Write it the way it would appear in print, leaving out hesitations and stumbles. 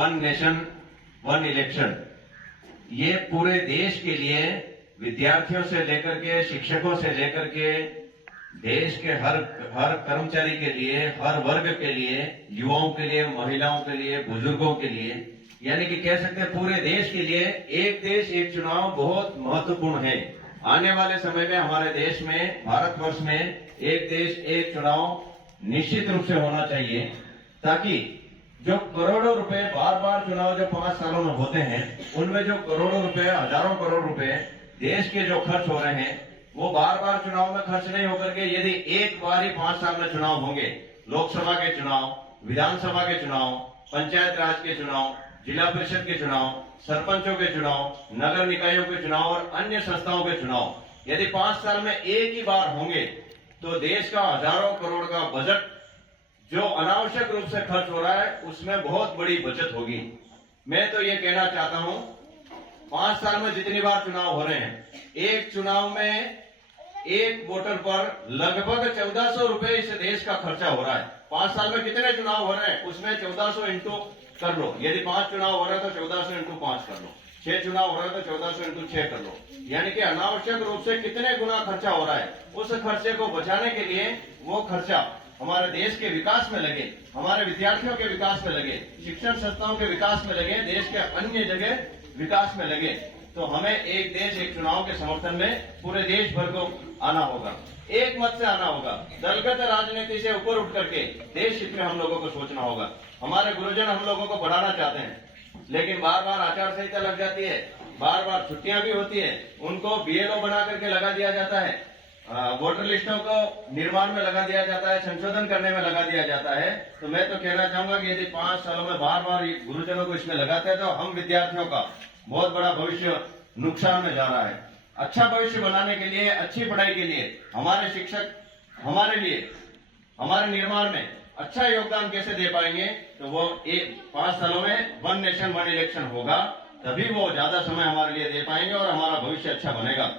One nation one election, ये पूरे देश के लिए विद्यार्थियों से लेकर के, शिक्षकों से लेकर के, देश के हर कर्मचारी के लिए, हर वर्ग के लिए, युवाओं के लिए, महिलाओं के लिए, बुजुर्गों के लिए, यानी कि कह सकते हैं पूरे देश के लिए एक देश एक चुनाव बहुत महत्वपूर्ण है। आने वाले समय में हमारे देश में, भारतवर्ष में एक देश एक चुनाव निश्चित रूप से होना चाहिए, ताकि जो करोड़ों रुपए बार बार चुनाव जो 5 सालों में होते हैं, उनमें जो करोड़ों रुपए, हजारों करोड़ रुपए देश के जो खर्च हो रहे हैं, वो बार बार चुनाव में खर्च नहीं होकर के यदि एक बार ही 5 साल में चुनाव होंगे, लोकसभा के चुनाव, विधानसभा के चुनाव, पंचायत राज के चुनाव, जिला परिषद के चुनाव, सरपंचों के चुनाव, नगर निकायों के चुनाव और अन्य संस्थाओं के चुनाव, यदि 5 साल में एक ही बार होंगे तो देश का हजारों करोड़ का बजट जो अनावश्यक रूप से खर्च हो रहा है, उसमें बहुत बड़ी बचत होगी। मैं तो ये कहना चाहता हूं, 5 साल में जितनी बार चुनाव हो रहे हैं, एक चुनाव में एक वोटर पर लगभग 1400 रुपए इस देश का खर्चा हो रहा है। 5 साल में कितने चुनाव हो रहे हैं, उसमें 1400 इंटू कर लो। यदि 5 चुनाव हो रहे हैं तो 1400 इंटू 5 कर लो, 6 चुनाव हो रहे हैं तो 1400 इंटू 6 कर लो, यानी कि अनावश्यक रूप से कितने गुना खर्चा हो रहा है। उस खर्चे को बचाने के लिए वो खर्चा हमारे देश के विकास में लगे, हमारे विद्यार्थियों के विकास में लगे, शिक्षण संस्थाओं के विकास में लगे, देश के अन्य जगह विकास में लगे, तो हमें एक देश एक चुनाव के समर्थन में पूरे देश भर को आना होगा, एक मत से आना होगा। दलगत राजनीति से ऊपर उठ करके देश हित में हम लोगों को सोचना होगा। हमारे गुरुजन हम लोगों को बढ़ाना चाहते हैं, लेकिन बार बार आचार संहिता लग जाती है, बार बार छुट्टियां भी होती है, उनको बीएलओ बना करके लगा दिया जाता है, वोटर लिस्टों को निर्माण में लगा दिया जाता है, संशोधन करने में लगा दिया जाता है। तो मैं तो कहना चाहूंगा कि यदि 5 सालों में बार बार गुरुजनों को इसमें लगाते हैं तो हम विद्यार्थियों का बहुत बड़ा भविष्य नुकसान में जा रहा है। अच्छा भविष्य बनाने के लिए, अच्छी पढ़ाई के लिए हमारे शिक्षक हमारे लिए, हमारे निर्माण में अच्छा योगदान कैसे दे पाएंगे, तो वो 5 सालों में वन नेशन वन इलेक्शन होगा, तभी वो ज्यादा समय हमारे लिए दे पाएंगे और हमारा भविष्य अच्छा बनेगा।